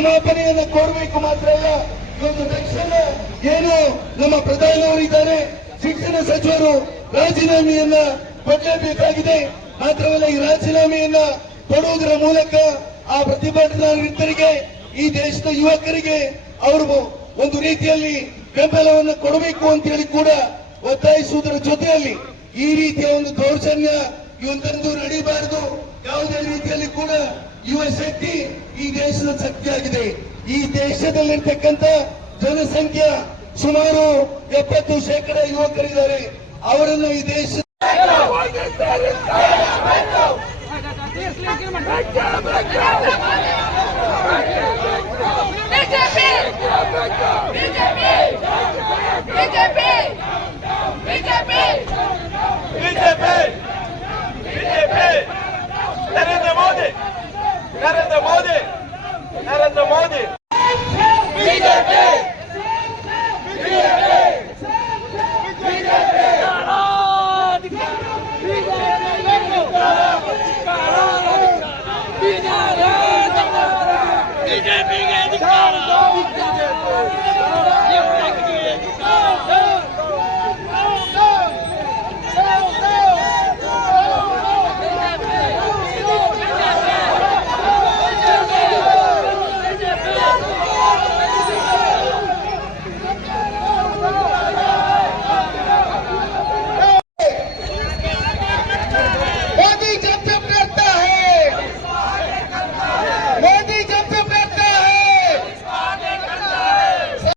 ಕ್ಷಮಾಪಣೆಯನ್ನು ಕೋರಬೇಕು ಮಾತ್ರ ಅಲ್ಲ, ಇವತ್ತು ತಕ್ಷಣ ಏನು ನಮ್ಮ ಪ್ರಧಾನಮಂತ್ರಿಗಳಿದ್ದಾರೆ, ಶಿಕ್ಷಣ ಸಚಿವರು ರಾಜೀನಾಮೆಯನ್ನ ಕೊಡಲೇಬೇಕಾಗಿದೆ. ಮಾತ್ರವಲ್ಲ, ಈ ರಾಜೀನಾಮೆಯನ್ನ ಕೊಡುವುದರ ಮೂಲಕ ಆ ಪ್ರತಿಭಟನಾರರಿಗೆ, ಈ ದೇಶದ ಯುವಕರಿಗೆ ಅವರು ಒಂದು ರೀತಿಯಲ್ಲಿ ಬೆಂಬಲವನ್ನು ಕೊಡಬೇಕು ಅಂತ ಹೇಳಿ ಕೂಡ ಒತ್ತಾಯಿಸುವುದರ ಜೊತೆಯಲ್ಲಿ ಈ ರೀತಿಯ ಒಂದು ದೌರ್ಜನ್ಯ ಇವತ್ತಂದು ನಡೀಬಾರದು. ಯಾವುದೇ ರೀತಿಯಲ್ಲಿ ಕೂಡ ಯುವ ಶಕ್ತಿ ಈ ದೇಶದ ಶಕ್ತಿಯಾಗಿದೆ. ಈ ದೇಶದಲ್ಲಿರ್ತಕ್ಕಂಥ ಜನಸಂಖ್ಯೆ ಸುಮಾರು 70% ಯುವಕರಿದ್ದಾರೆ. ಅವರನ್ನು ಈ ದೇಶ Let's go!